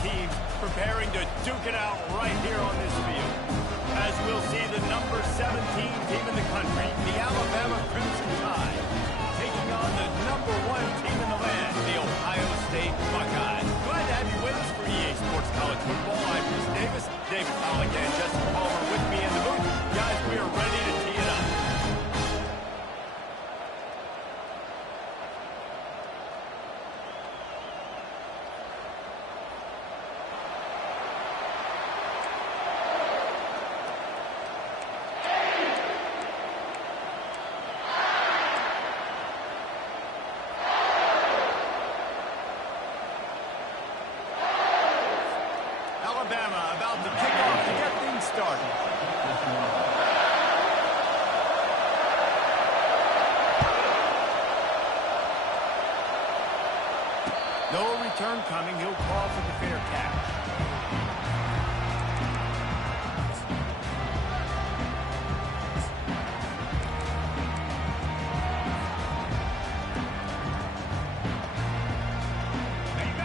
teams preparing to duke it out right here on this field. As we'll see the number 17 team in the country, the Alabama Crimson Tide, taking on the number 1 team in the land, the Ohio State Buckeyes. Glad to have you with us for EA Sports College Football. I'm Chris Davis, David Pollock, and Justin Palmer with me in the booth. Guys, we are ready to tee it up. Alabama about to kick off to get things started. No return coming. He'll call for the fair catch.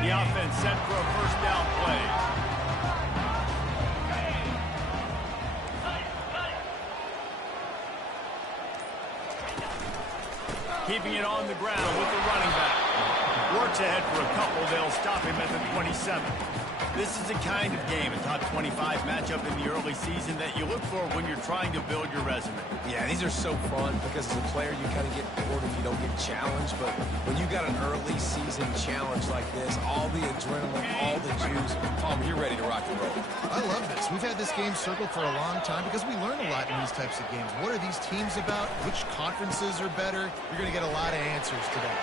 The offense set for a first down play. Keeping it on the ground with the running back. Works ahead for a couple. They'll stop him at the 27. This is the kind of game, a top 25 matchup in the early season that you look for when you're trying to build your resume. Yeah, these are so fun because as a player you kind of get bored if you don't get challenged, but when you got an early season challenge like this, all the adrenaline, all the juice, Palmer, you're ready to rock and roll. I love this. We've had this game circled for a long time because we learn a lot in these types of games. What are these teams about? Which conferences are better? You're going to get a lot of answers today.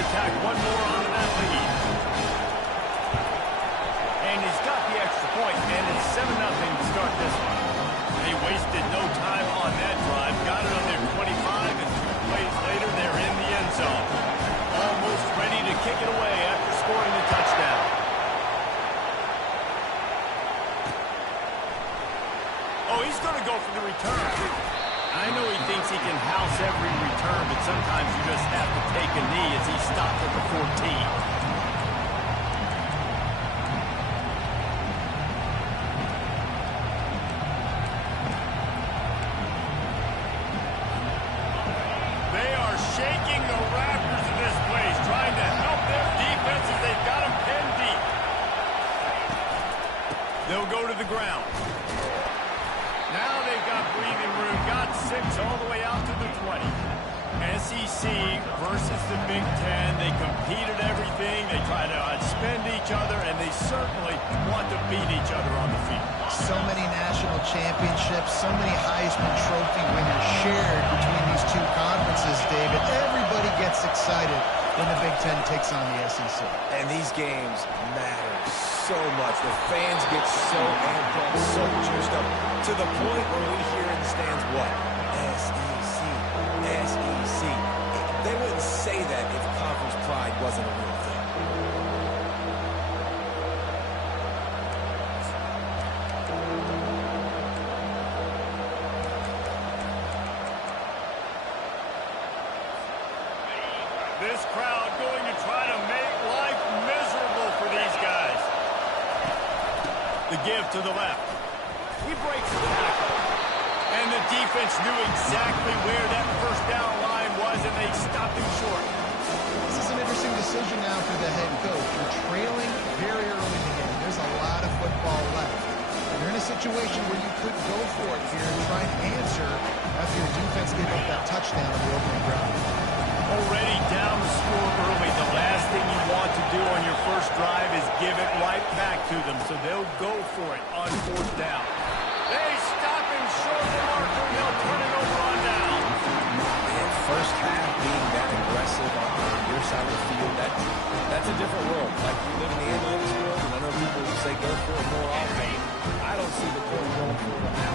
Attack one more on that lead. And he's got the extra point, and it's 7-0 to start this one. They wasted no time on that drive. Got it on their 25, and 2 plays later, they're in the end zone. Almost ready to kick it away after scoring the touchdown. Oh, he's going to go for the return. I know he thinks he can house every return, but sometimes you just have to take a knee as he stopped at the 14. They are shaking the rafters of this place, trying to help their defense as they've got them pinned deep. They'll go to the ground. Now they've got breathing room, got 6 all the way out to the 20. SEC versus the Big Ten. They compete at everything. They try to outspend each other, and they certainly want to beat each other on the field. So many national championships, so many Heisman Trophy winners shared between these two conferences, David. Everybody gets excited when the Big Ten takes on the SEC. And these games matter so much. The fans get so amped up, so juiced up, to the point where we hear in the stands, what? SEC, SEC. They wouldn't say that if conference pride wasn't a real thing. This crowd going to try to make life miserable for these guys. The give to the left. He breaks the tackle. And the defense knew exactly where that first down line was, and they stopped him short. This is an interesting decision now for the head coach. You're trailing very early in the game. There's a lot of football left. You're in a situation where you could go for it here and try and answer after your defense gave up that touchdown on the opening drive. Already down the score early. The last thing you want to do on your first drive is give it right back to them, so they'll go for it on 4th down. They stop him short of the marker. They'll turn it over on down. And first half being that aggressive on your side of the field, that's a different world. Like we live in the analytics world, and I know people say go for it more often. I don't see the point going for it on that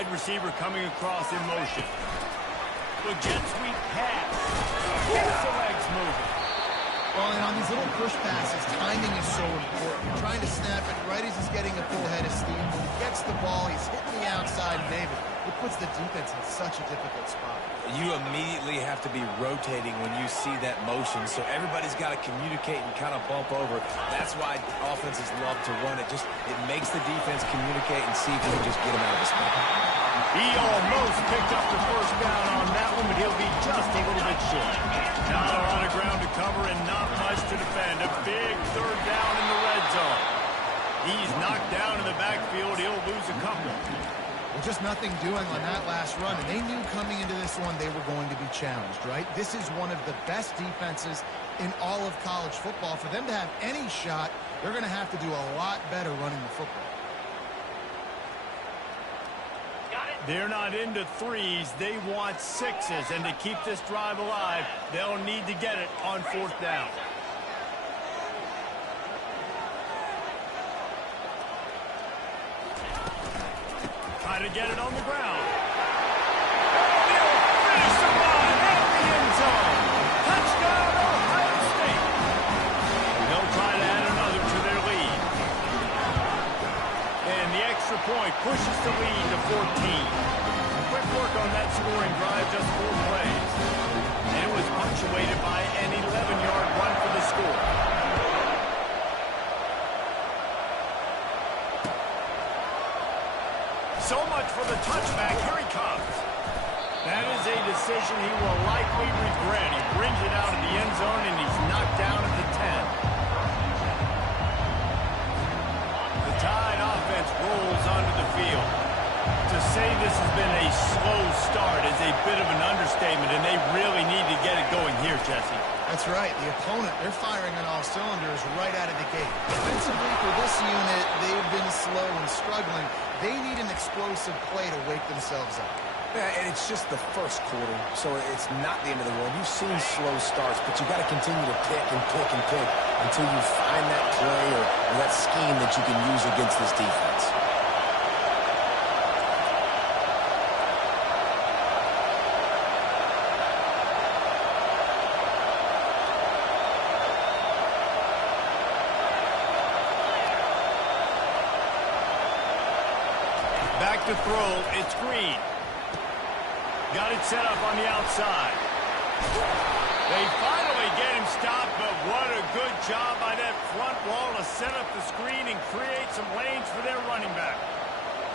wide receiver coming across in motion. The jet sweep pass. Gets the legs moving. Well, and on these little push passes, timing is so important. You're trying to snap it right as he's getting a full head of steam. When he gets the ball, he's hitting the outside, David. It puts the defense in such a difficult spot. You immediately have to be rotating when you see that motion, so everybody's got to communicate and kind of bump over. That's why offenses love to run it. It makes the defense communicate and see if we can just get him out of the spot. He almost picked up the first down on that one, but he'll be just a little bit short. Now a lot of ground to cover and not much to defend. A big third down in the red zone. He's knocked down in the backfield. He'll lose a couple. Well, just nothing doing on that last run, and they knew coming into this one they were going to be challenged, right? This is one of the best defenses in all of college football. For them to have any shot, they're going to have to do a lot better running the football. They're not into threes. They want sixes. And to keep this drive alive, they'll need to get it on fourth down. Try to get it on the ground. Finish the run at the end zone. Touchdown, Ohio State. They'll try to add another to their lead. And the extra point pushes the lead to 14. Quick work on that scoring drive, just 4 plays. And it was punctuated by an 11-yard run for the score. So much for the touchback. Here he comes. That is a decision he will likely regret. He brings it out of the end zone, and he's knocked down at the 10. The Tide offense rolls onto the field. To say this has been a slow start is a bit of an understatement, and they really need to get it going here, Jesse. That's right. The opponent, they're firing on all cylinders right out of the gate. Defensively for this unit, they've been slow and struggling. They need an explosive play to wake themselves up. Yeah, and it's just the first quarter, so it's not the end of the world. You've seen slow starts, but you got to continue to pick and pick and pick until you find that play or that scheme that you can use against this defense. Back to throw, it's Green. Got it set up on the outside. They finally get him stopped, but what a good job by that front wall to set up the screen and create some lanes for their running back.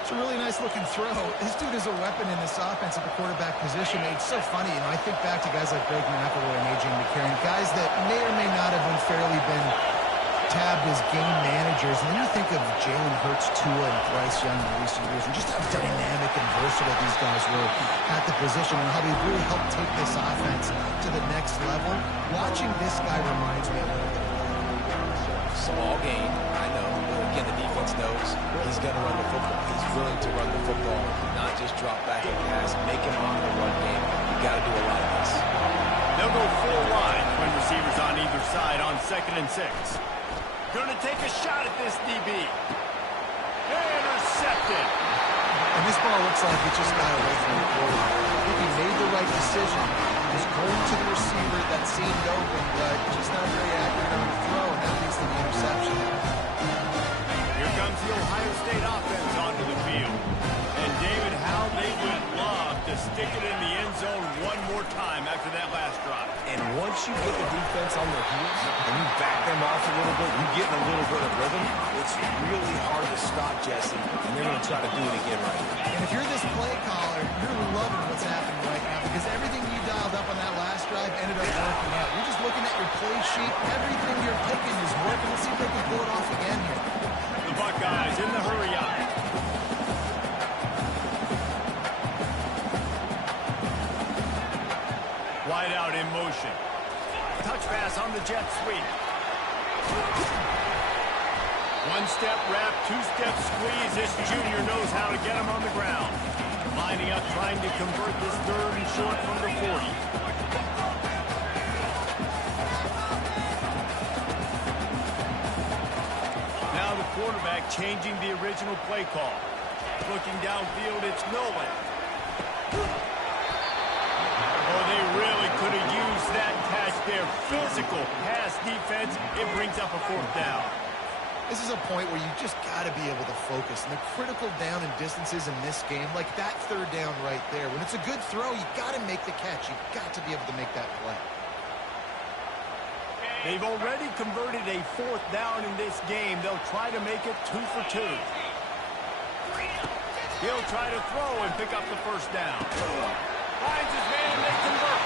It's a really nice looking throw. This dude is a weapon in this offense at the quarterback position. It's so funny, I think back to guys like Greg McElroy and A.J. McCarron, guys that may or may not have unfairly been tabbed as game managers. And then you think of Jalen Hurts, Tua, and Bryce Young in recent years, and just how dynamic and versatile these guys were at the position and how they really helped take this offense to the next level. Watching this guy reminds me a little bit. Small game, I know. But again, the defense knows he's going to run the football. He's willing to run the football, not just drop back and pass, make him on the run game. You got to do a lot of this. They'll go full wide when receivers on either side on 2nd and 6. Going to take a shot at this DB. Intercepted. And this ball looks like it just got away from the quarterback. I think he made the right decision. He was going to the receiver that seemed open, but just not very accurate on the throw, and that leads to the interception. Here comes the Ohio State offense onto the field. And David, how they would love to stick it in the end zone one more time after that last drive. And once you get the defense on their heels and you back them off a little bit, you get in a little bit of rhythm, it's really hard to stop, Jesse, and they're going to try to do it again right here. And if you're this play caller, you're loving what's happening right now because everything you dialed up on that last drive ended up working out. You're just looking at your play sheet. Everything you're picking is working. Let's see if they can pull it off again here. The Buckeyes in the hurry up. Wide out in motion. Touch pass on the jet sweep. One-step wrap, two-step squeeze. This junior knows how to get him on the ground. Lining up, trying to convert this 3rd and short from the 40. Now the quarterback changing the original play call. Looking downfield, it's Nolan. Oh, they really could have used that catch there. Physical pass defense. It brings up a 4th down. This is a point where you just got to be able to focus. And the critical down and distances in this game, like that 3rd down right there, when it's a good throw, you got to make the catch. You've got to be able to make that play. They've already converted a 4th down in this game. They'll try to make it 2 for 2. He'll try to throw and pick up the 1st down. Finds his man and they convert.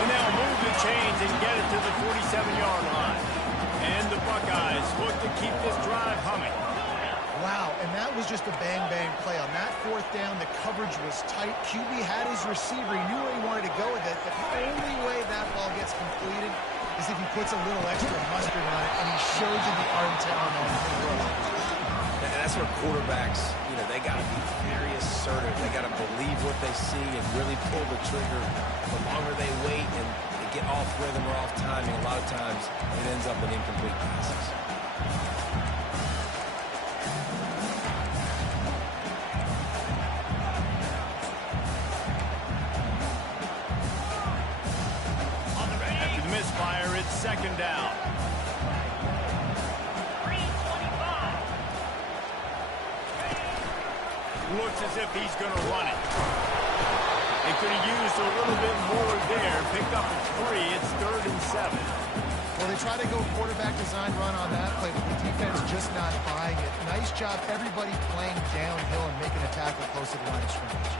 And they'll move the chains and get it to the 47-yard line. And the Buckeyes look to keep this drive humming. Wow, and that was just a bang-bang play. On that 4th down, the coverage was tight. QB had his receiver. He knew where he wanted to go with it. But the only way that ball gets completed is if he puts a little extra mustard on it, and he shows you the art and talent on the throw. And that's where quarterbacks, they got to be very assertive. They got to believe what they see and really pull the trigger. The longer they wait and they get off rhythm or off timing, a lot of times it ends up in incomplete passes. After the misfire, it's 2nd down. Looks as if he's going to run it. They could have used a little bit more there. Picked up a 3. It's 3rd and 7. Well, they try to go quarterback design run on that play, but the defense just not buying it. Nice job, everybody playing downhill and making a tackle close to the line of scrimmage.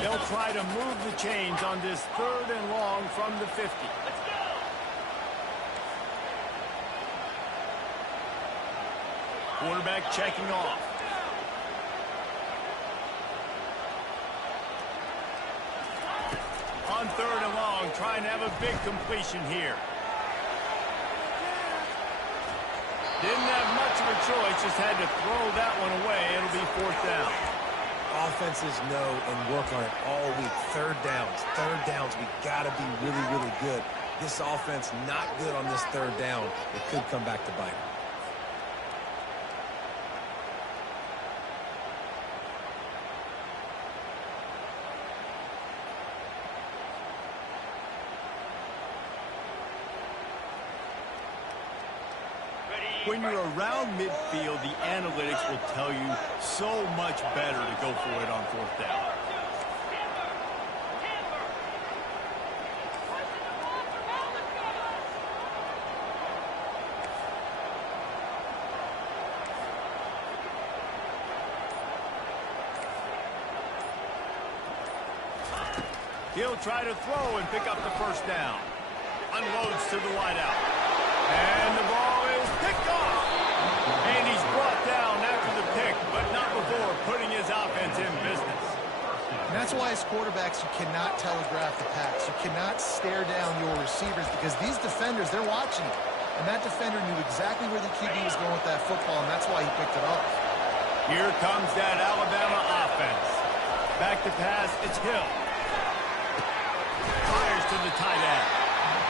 They'll try to move the chains on this 3rd and long from the 50. Quarterback checking off. On 3rd and long, trying to have a big completion here. Didn't have much of a choice, just had to throw that one away. It'll be 4th down. Offenses know and work on it all week. 3rd downs, we got to be really, really good. This offense not good on this 3rd down. It could come back to bite them. When you're around midfield, the analytics will tell you so much better to go for it on 4th down. He'll try to throw and pick up the 1st down. Unloads to the wideout. And the ball is picked off. And he's brought down after the pick, but not before putting his offense in business. And that's why as quarterbacks, you cannot telegraph the pass. You cannot stare down your receivers because these defenders, they're watching it. And that defender knew exactly where the QB was going with that football, and that's why he picked it off. Here comes that Alabama offense. Back to pass, it's Hill. Fires to the tight end.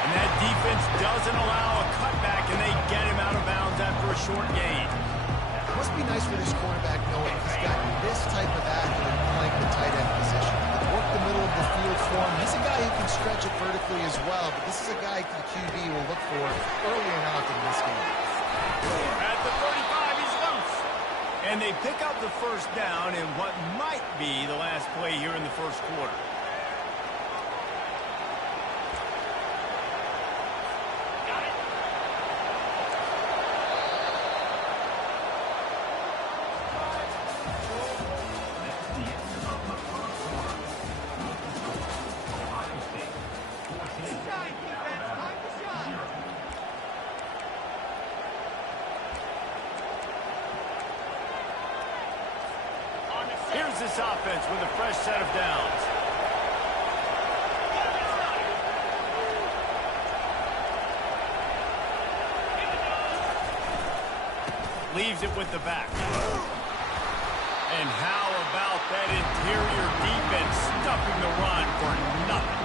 And that defense doesn't allow a cutback, and they get him out of bounds after a short gain. It must be nice for this quarterback knowing he's got this type of athlete playing the tight end position. Work the middle of the field for him. He's a guy who can stretch it vertically as well, but this is a guy the QB will look for early and often in this game. At the 35, he's loose. And they pick up the 1st down in what might be the last play here in the 1st quarter. Here's this offense with a fresh set of downs. Leaves it with the back. And how about that interior defense stuffing the run for nothing?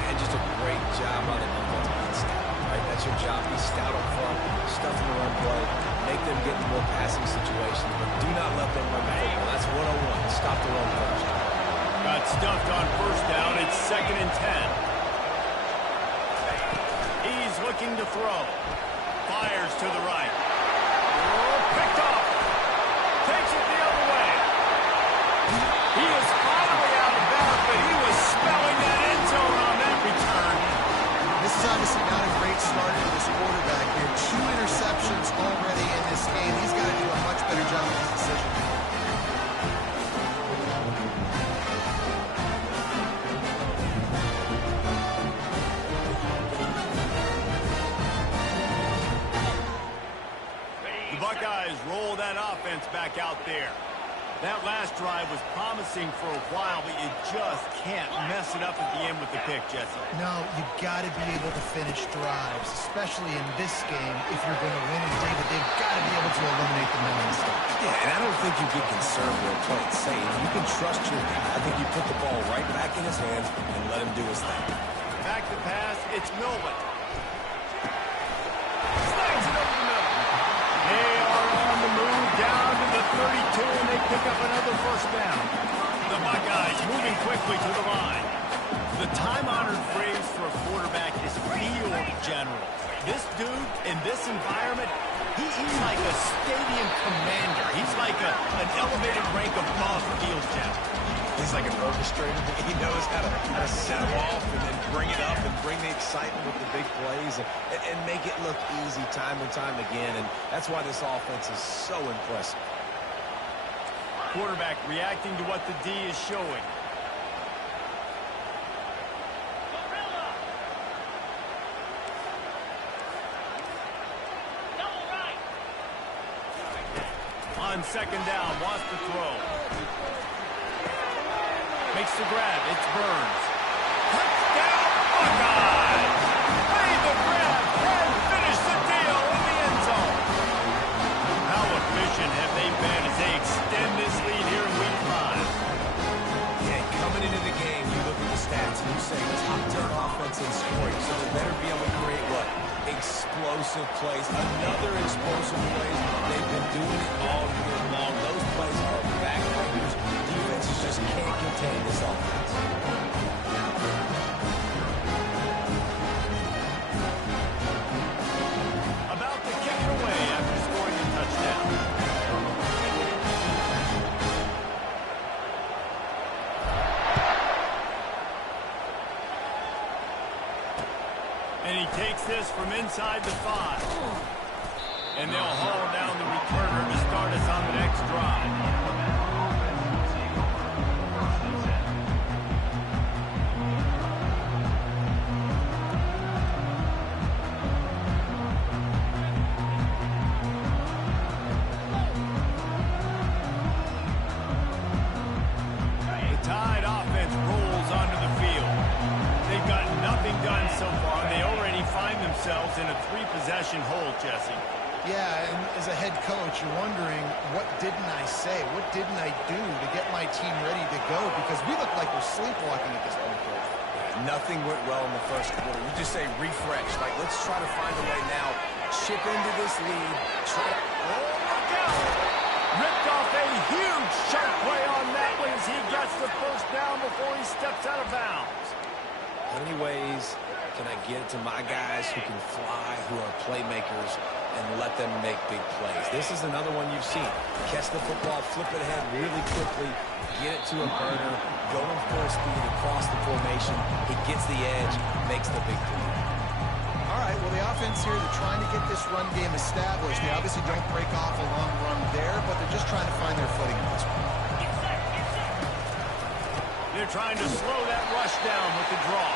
Man, just a great job on the defense being stout, right? That's your job. Be stout up front, stuff in the run play. make them get in more passing situations, but do not let them run the football. That's 101. Stop the run first. Got stuffed on first down. It's 2nd and 10. He's looking to throw. Fires to the right. Oh, picked off. Takes it the other way. He is finally out of bounds, but he was spelling that end zone on that return. This is obviously not a great start for this quarterback here. 2 interceptions already in this game. He's got to do a much better job with his decision. The Buckeyes roll that offense back out there. That last drive was promising for a while, but you just can't mess it up at the end with the pick, Jesse. No, you've got to be able to finish drives, especially in this game if you're going to win. And David, they've got to be able to eliminate the mental mistakes. Yeah, and I don't think you get conservative or play it safe. You can trust your guy. I think you put the ball right back in his hands and let him do his thing. Back to pass, it's Milman. Slides it over the middle. They are on the move down to the 32, and they pick up another first down. The Buckeyes moving quickly to the line. The time-honored phrase for a quarterback is field general. This dude, in this environment, he's like a stadium commander. He's like an elevated rank above field general. He's like an orchestrator. He knows how to set them off and then bring it up and bring the excitement with the big plays and make it look easy time and time again. And that's why this offense is so impressive. Quarterback reacting to what the D is showing. On 2nd down, wants to throw. Makes the grab. It's Burns. Touchdown, Buckeyes! Made the grab and finished the deal in the end zone. How efficient have they been as they extend this lead here in Week 5? Yeah, coming into the game, you look at the stats and you say top 10 offense in scoring, so they better be able to create what? Explosive plays. Another explosive plays. They've been doing it all year long. Those plays are backbreakers. Defenses just can't contain this offense. About to kick it away after scoring a touchdown. And he takes this from inside the 5. And they'll haul down the returner to start us on the next drive. The Tide offense rolls onto the field. They've got nothing done so far, and they already find themselves in a 3-possession hole, Jesse. Yeah, and as a head coach, you're wondering, what didn't I say? What didn't I do to get my team ready to go? Because we look like we're sleepwalking at this point, Coach. Nothing went well in the first quarter. You just say refresh. Like, let's try to find a way now. Chip into this lead. Try to... Oh, look out! Ripped off a huge sharp play on that one as he gets the first down before he steps out of bounds. How many ways can I get it to my guys who can fly, who are playmakers, and let them make big plays? This is another one you've seen. Catch the football, flip it ahead really quickly, get it to a burner, going full speed across the formation. He gets the edge, makes the big play. All right, well, the offense here, they're trying to get this run game established. They obviously don't break off a long run there, but they're just trying to find their footing at this point. They're trying to slow that rush down with the draw.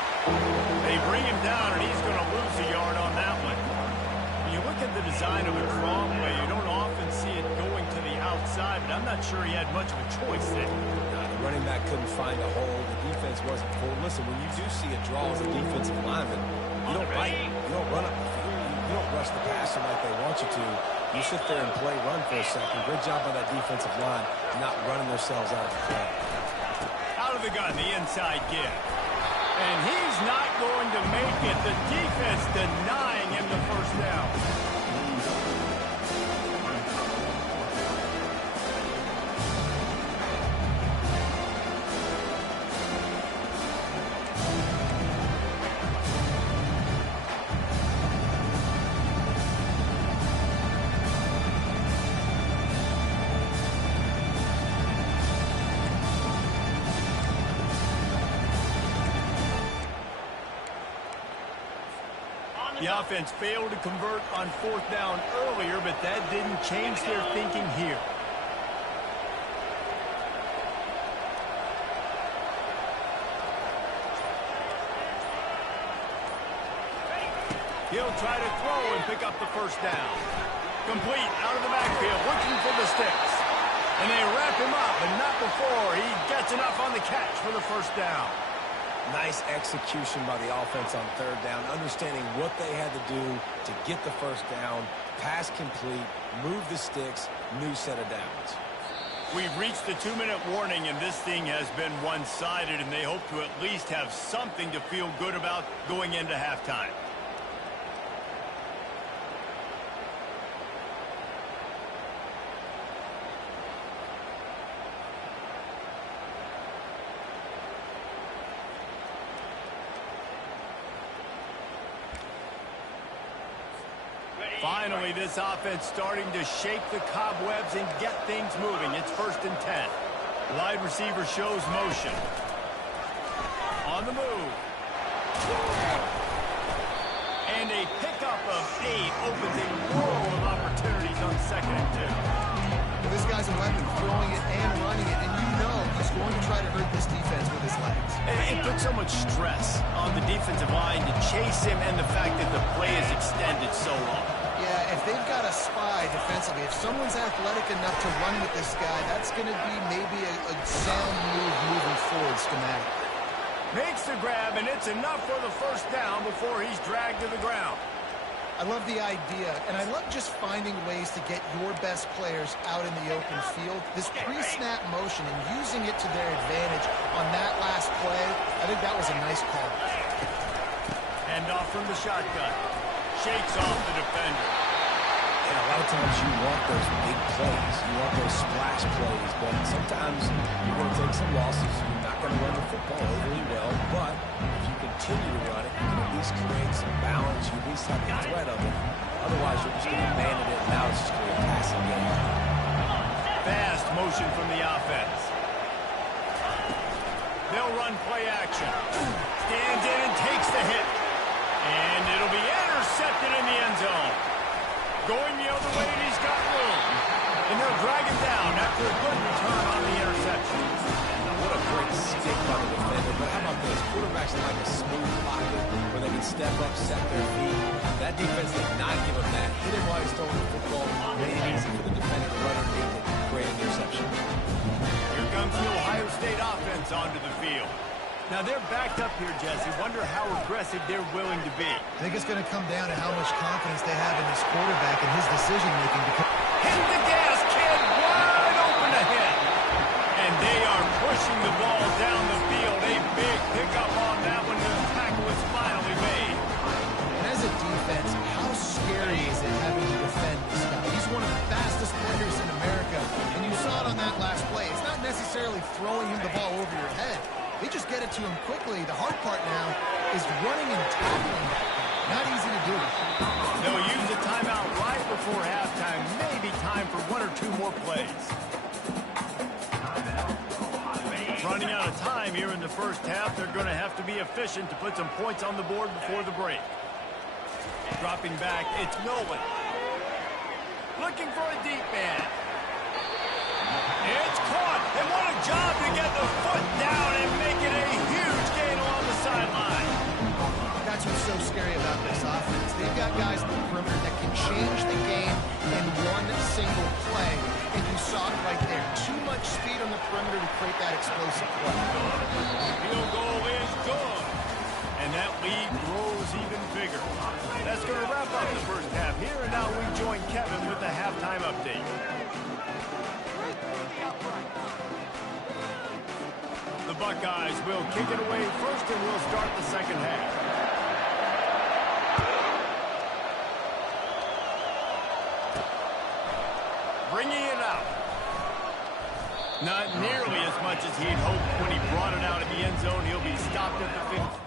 They bring him down, and he's going to lose a yard on that one. When you look at the design of a draw play, you don't often see it going to the outside, but I'm not sure he had much of a choice there. The running back couldn't find a hole. The defense wasn't full. Listen, when you do see a draw as a defensive lineman, you don't bite. You don't run up the field. You don't rush the passer like they want you to. You sit there and play run for a second. Good job by that defensive line not running themselves out of the play. Out of the gun, the inside give. And he's not going to make it. The defense denying him the first down. The offense failed to convert on 4th down earlier, but that didn't change their thinking here. He'll try to throw and pick up the 1st down. Complete out of the backfield, looking for the sticks. And they wrap him up, but not before he gets enough on the catch for the 1st down. Nice execution by the offense on 3rd down, understanding what they had to do to get the 1st down, pass complete, move the sticks, new set of downs. We've reached the 2-minute warning, and this thing has been one-sided, and they hope to at least have something to feel good about going into halftime. Finally, this offense starting to shake the cobwebs and get things moving. It's 1st and 10. Wide receiver shows motion. On the move. And a pickup of 8 opens a world of opportunities on 2nd and 2. This guy's a weapon, throwing it and running it, and you know he's going to try to hurt this defense with his legs. It puts so much stress on the defensive line to chase him, and the fact that the play is extended so long. Yeah, if they've got a spy defensively, if someone's athletic enough to run with this guy, that's going to be maybe a sound move moving forward schematically. Makes the grab, and it's enough for the 1st down before he's dragged to the ground. I love the idea, and I love just finding ways to get your best players out in the open field. This pre-snap motion and using it to their advantage on that last play, I think that was a nice call. Hand off from the shotgun. Shakes off the defender. And a lot of times you want those big plays. You want those splash plays, but sometimes you're going to take some losses. You're not going to run the football overly well, but if you continue to run it, you can at least create some balance. You at least have the threat of it. Otherwise, you're just going to abandon it, and now it's just going to be a passing game. Fast motion from the offense. They'll run play action. Stands in and takes the hit. And it'll be intercepted in the end zone. Going the other way, and he's got room. And they'll drag him down after a good return on the interception. Now, what a great stick by the defender. But how about this? Quarterbacks like a smooth pocket where they can step up, set their feet. That defense did not give him that. Hit him while he's throwing the football. Made it easy for the defender to run underneath it. Great interception. Here comes the Ohio State offense onto the field. Now, they're backed up here, Jesse. Wonder how aggressive they're willing to be. I think it's going to come down to how much confidence they have in this quarterback and his decision-making. Hit the gas, kid! Wide open ahead. And they are pushing the ball down the field. A big pickup on that one. The tackle is finally made. And as a defense, how scary is it having to defend this guy? He's one of the fastest players in America, and you saw it on that last play. It's not necessarily throwing him the ball over your head. They just get it to him quickly. The hard part now is running and tackling that guy. Not easy to do. They'll use a timeout right before halftime. Maybe time for 1 or 2 more plays. Running out of time here in the 1st half. They're going to have to be efficient to put some points on the board before the break. Dropping back, it's Nolan. Looking for a deep man. It's caught, and what a job to get the foot down and make it a huge gain along the sideline. That's what's so scary about this offense. They've got guys in the perimeter that can change the game in one single play, and you saw it right there. Too much speed on the perimeter to create that explosive play. Field goal is good, and that lead grows even bigger. That's going to wrap up the 1st half here, and now we join Kevin with the halftime update. The Buckeyes will kick it away first, and we'll start the 2nd half. Bringing it out. Not nearly as much as he'd hoped when he brought it out in the end zone. He'll be stopped at the 50.